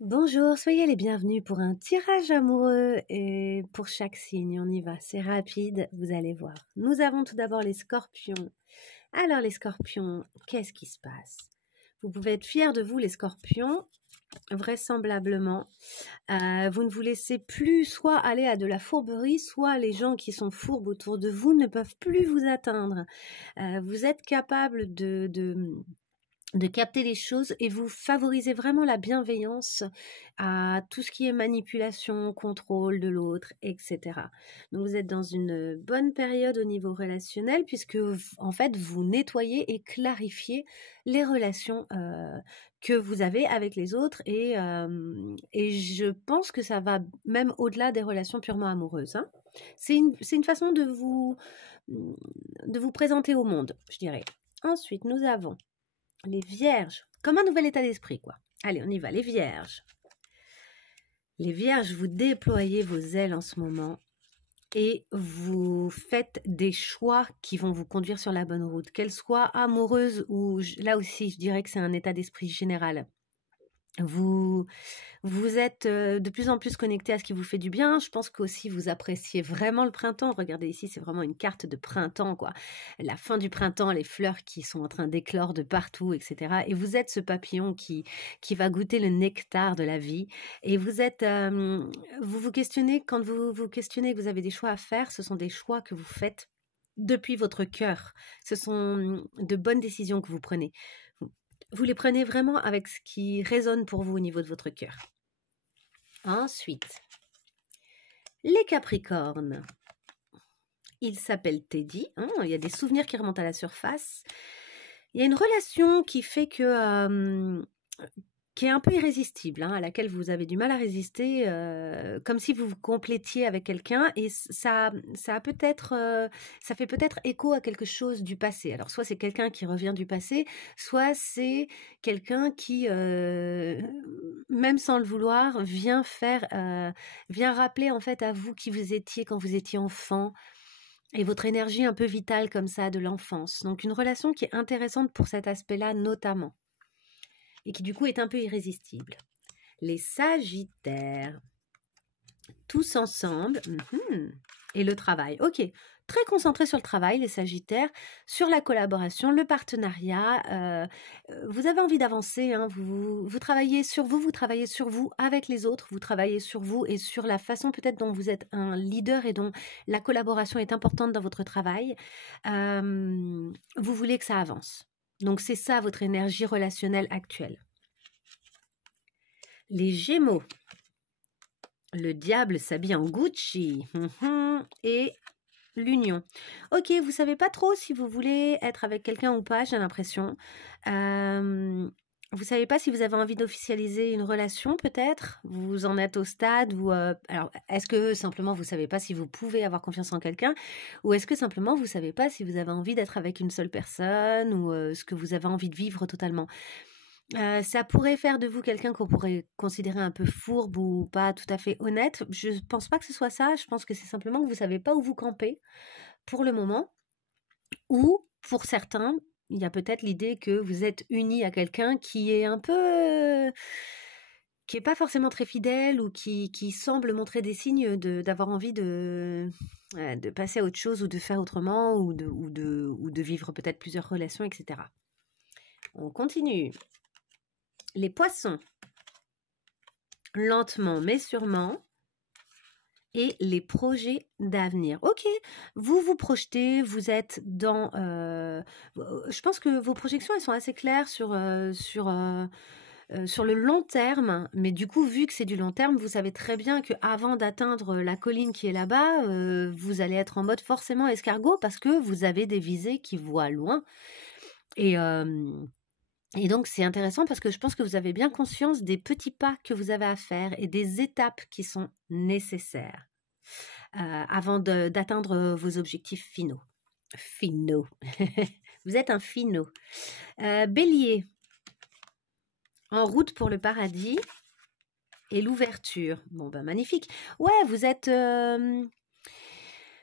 Bonjour, soyez les bienvenus pour un tirage amoureux et pour chaque signe, on y va, c'est rapide, vous allez voir. Nous avons tout d'abord les scorpions. Alors les scorpions, qu'est-ce qui se passe? Vous pouvez être fiers de vous les scorpions, vraisemblablement. Vous ne vous laissez plus soit aller à de la fourberie, soit les gens qui sont fourbes autour de vous ne peuvent plus vous atteindre. Vous êtes capable de capter les choses et vous favorisez vraiment la bienveillance à tout ce qui est manipulation, contrôle de l'autre, etc. Donc vous êtes dans une bonne période au niveau relationnel puisque en fait vous nettoyez et clarifiez les relations que vous avez avec les autres et je pense que ça va même au-delà des relations purement amoureuses. Hein. C'est une façon de vous présenter au monde, je dirais. Ensuite, nous avons les vierges, comme un nouvel état d'esprit, quoi. Allez, on y va, les vierges. Les vierges, vous déployez vos ailes en ce moment et vous faites des choix qui vont vous conduire sur la bonne route, qu'elles soient amoureuses ou, là aussi, je dirais que c'est un état d'esprit général. Vous êtes de plus en plus connecté à ce qui vous fait du bien. Je pense qu'aussi vous appréciez vraiment le printemps. Regardez ici, c'est vraiment une carte de printemps, quoi. La fin du printemps, les fleurs qui sont en train d'éclore de partout, etc. Et vous êtes ce papillon qui va goûter le nectar de la vie. Et vous êtes, vous vous questionnez, quand vous vous questionnez que vous avez des choix à faire, ce sont des choix que vous faites depuis votre cœur. Ce sont de bonnes décisions que vous prenez. Vous les prenez vraiment avec ce qui résonne pour vous au niveau de votre cœur. Ensuite, les Capricornes. Il s'appelle Teddy. Hein, il y a des souvenirs qui remontent à la surface. Il y a une relation qui fait que... qui est un peu irrésistible, hein, à laquelle vous avez du mal à résister, comme si vous vous complétiez avec quelqu'un, et ça a peut-être, ça fait peut-être écho à quelque chose du passé. Alors soit c'est quelqu'un qui revient du passé, soit c'est quelqu'un qui, même sans le vouloir, vient rappeler en fait à vous qui vous étiez quand vous étiez enfant. Et votre énergie un peu vitale comme ça de l'enfance. Donc une relation qui est intéressante pour cet aspect-là notamment. Et qui du coup est un peu irrésistible. Les Sagittaires, tous ensemble, et le travail. Ok, très concentré sur le travail, les Sagittaires, sur la collaboration, le partenariat. Vous avez envie d'avancer, hein, vous travaillez sur vous, vous travaillez sur vous avec les autres, vous travaillez sur vous et sur la façon peut-être dont vous êtes un leader et dont la collaboration est importante dans votre travail. Vous voulez que ça avance. Donc c'est ça votre énergie relationnelle actuelle. Les Gémeaux. Le diable s'habille en Gucci. Et l'union. Ok, vous savez pas trop si vous voulez être avec quelqu'un ou pas, j'ai l'impression. Vous savez pas si vous avez envie d'officialiser une relation, peut-être. Vous en êtes au stade où... alors, est-ce que simplement vous savez pas si vous pouvez avoir confiance en quelqu'un, ou est-ce que simplement vous savez pas si vous avez envie d'être avec une seule personne, ou ce que vous avez envie de vivre totalement. Ça pourrait faire de vous quelqu'un qu'on pourrait considérer un peu fourbe ou pas tout à fait honnête. Je ne pense pas que ce soit ça. Je pense que c'est simplement que vous ne savez pas où vous campez pour le moment. Ou, pour certains, il y a peut-être l'idée que vous êtes unis à quelqu'un qui est un peu... qui n'est pas forcément très fidèle ou qui semble montrer des signes d'avoir envie de passer à autre chose ou de faire autrement ou de vivre peut-être plusieurs relations, etc. On continue. Les Poissons, lentement mais sûrement, et les projets d'avenir. Ok, vous vous projetez, vous êtes dans... je pense que vos projections, elles sont assez claires sur le long terme, mais du coup, vu que c'est du long terme, vous savez très bien qu'avant d'atteindre la colline qui est là-bas, vous allez être en mode forcément escargot parce que vous avez des visées qui voient loin. Et donc, c'est intéressant parce que je pense que vous avez bien conscience des petits pas que vous avez à faire et des étapes qui sont nécessaires avant d'atteindre vos objectifs finaux. Finaux. Vous êtes un finaux. Bélier. En route pour le paradis et l'ouverture. Bon, ben magnifique. Ouais, vous êtes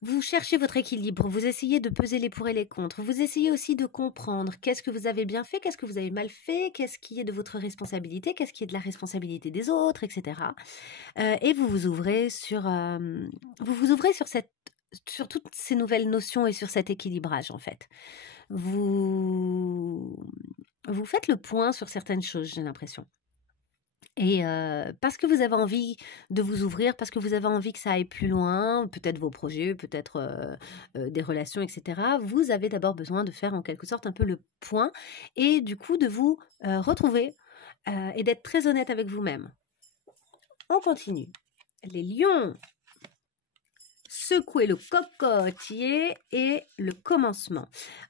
Vous cherchez votre équilibre, vous essayez de peser les pour et les contre, vous essayez aussi de comprendre qu'est-ce que vous avez bien fait, qu'est-ce que vous avez mal fait, qu'est-ce qui est de votre responsabilité, qu'est-ce qui est de la responsabilité des autres, etc. Et vous vous ouvrez sur toutes ces nouvelles notions et sur cet équilibrage en fait. Vous, vous faites le point sur certaines choses, j'ai l'impression. Et parce que vous avez envie de vous ouvrir, parce que vous avez envie que ça aille plus loin, peut-être vos projets, peut-être des relations, etc., vous avez d'abord besoin de faire en quelque sorte un peu le point et du coup de vous retrouver et d'être très honnête avec vous-même. On continue. Les lions. Secouer le cocotier et le commencement.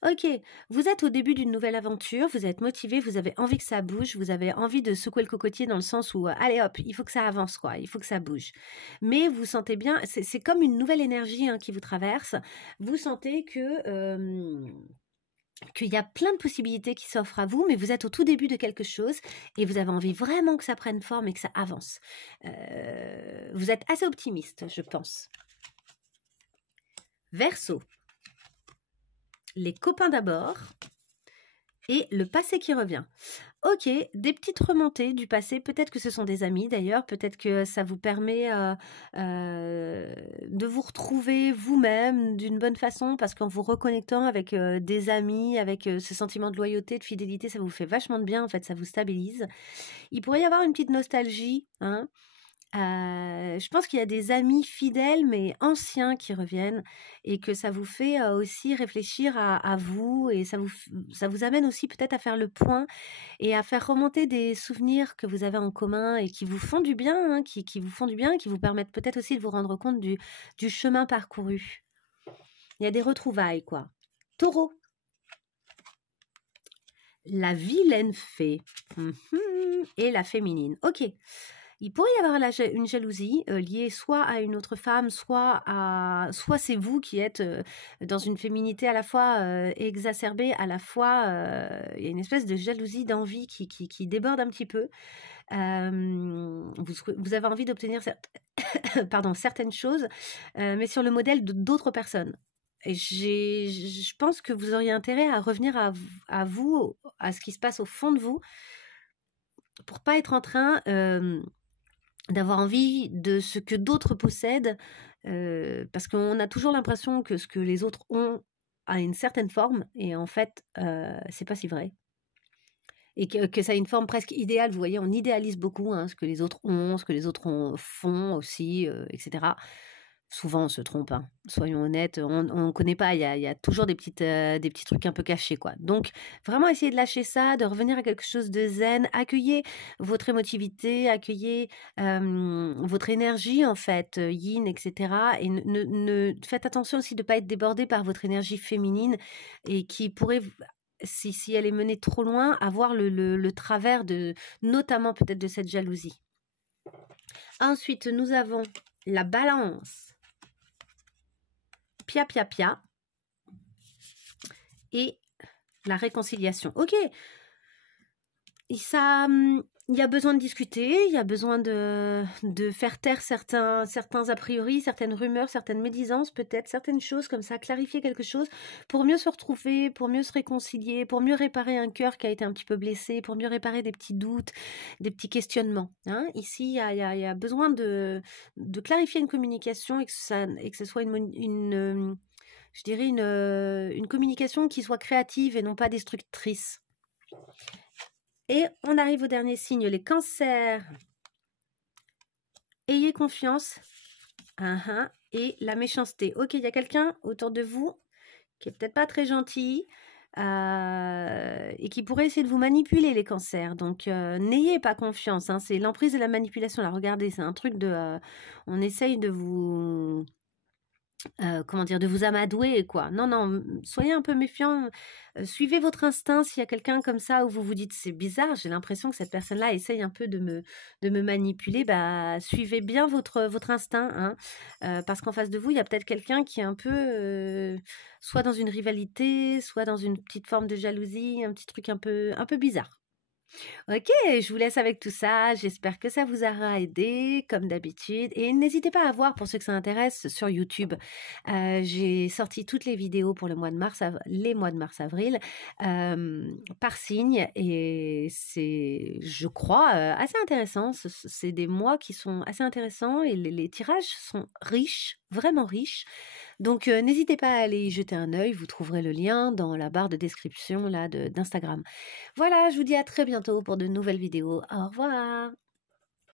Ok, vous êtes au début d'une nouvelle aventure, vous êtes motivé, vous avez envie que ça bouge, vous avez envie de secouer le cocotier dans le sens où, allez hop, il faut que ça avance, quoi, il faut que ça bouge. Mais vous sentez bien, c'est comme une nouvelle énergie qui vous traverse, vous sentez qu'il y a plein de possibilités qui s'offrent à vous, mais vous êtes au tout début de quelque chose et vous avez envie vraiment que ça prenne forme et que ça avance. Vous êtes assez optimiste, je pense. Verseau, les copains d'abord et le passé qui revient. Ok, des petites remontées du passé, peut-être que ce sont des amis d'ailleurs, peut-être que ça vous permet de vous retrouver vous-même d'une bonne façon parce qu'en vous reconnectant avec des amis, avec ce sentiment de loyauté, de fidélité, ça vous fait vachement de bien, en fait, ça vous stabilise. Il pourrait y avoir une petite nostalgie, je pense qu'il y a des amis fidèles mais anciens qui reviennent et que ça vous fait aussi réfléchir à vous et ça vous amène aussi peut-être à faire le point et à faire remonter des souvenirs que vous avez en commun et qui vous font du bien, qui vous font du bien et qui vous permettent peut-être aussi de vous rendre compte du chemin parcouru. Il y a des retrouvailles, quoi. Taureau. La vilaine fée et la féminine. Ok. Il pourrait y avoir une jalousie liée soit à une autre femme, soit c'est vous qui êtes dans une féminité à la fois exacerbée, à la fois il y a une espèce de jalousie, d'envie qui déborde un petit peu. Vous avez envie d'obtenir certaines choses, mais sur le modèle d'autres personnes. Et je pense que vous auriez intérêt à revenir à vous, à ce qui se passe au fond de vous, pour pas être en train d'avoir envie de ce que d'autres possèdent, parce qu'on a toujours l'impression que ce que les autres ont a une certaine forme, et en fait, c'est pas si vrai. Et que ça a une forme presque idéale, vous voyez, on idéalise beaucoup ce que les autres ont, ce que les autres font aussi, etc. Souvent, on se trompe, soyons honnêtes, on ne connaît pas, il y a toujours des petits trucs un peu cachés, quoi. Donc, vraiment essayer de lâcher ça, de revenir à quelque chose de zen, accueillez votre émotivité, accueillez votre énergie, en fait, yin, etc. Et faites attention aussi de ne pas être débordé par votre énergie féminine et qui pourrait, si elle est menée trop loin, avoir le travers notamment peut-être de cette jalousie. Ensuite, nous avons la balance. Pia, pia, pia. Et la réconciliation. Ok. Ça, il y a besoin de discuter, il y a besoin de faire taire certains a priori, certaines rumeurs, certaines médisances, peut-être certaines choses comme ça, clarifier quelque chose pour mieux se retrouver, pour mieux se réconcilier, pour mieux réparer un cœur qui a été un petit peu blessé, pour mieux réparer des petits doutes, des petits questionnements. Ici, il y a besoin de clarifier une communication et que ce soit je dirais une communication qui soit créative et non pas destructrice. Et on arrive au dernier signe, les cancers. Ayez confiance. Et la méchanceté. Ok, il y a quelqu'un autour de vous qui est peut-être pas très gentil et qui pourrait essayer de vous manipuler, les cancers. Donc, n'ayez pas confiance. C'est l'emprise de la manipulation. Là, regardez, c'est un truc on essaye de vous... de vous amadouer, quoi. Non, soyez un peu méfiant. Suivez votre instinct. S'il y a quelqu'un comme ça où vous vous dites c'est bizarre, j'ai l'impression que cette personne-là essaye un peu de me manipuler, suivez bien votre instinct, parce qu'en face de vous, il y a peut-être quelqu'un qui est un peu soit dans une rivalité, soit dans une petite forme de jalousie, un petit truc un peu bizarre. OK, je vous laisse avec tout ça. J'espère que ça vous aura aidé, comme d'habitude. Et n'hésitez pas à voir, pour ceux que ça intéresse, sur YouTube. J'ai sorti toutes les vidéos pour le mois de mars, les mois de mars-avril, par signe. Et c'est, je crois, assez intéressant. C'est des mois qui sont assez intéressants et les tirages sont riches, vraiment riches. Donc, n'hésitez pas à aller y jeter un œil. Vous trouverez le lien dans la barre de description là, d'Instagram. Voilà, je vous dis à très bientôt pour de nouvelles vidéos. Au revoir.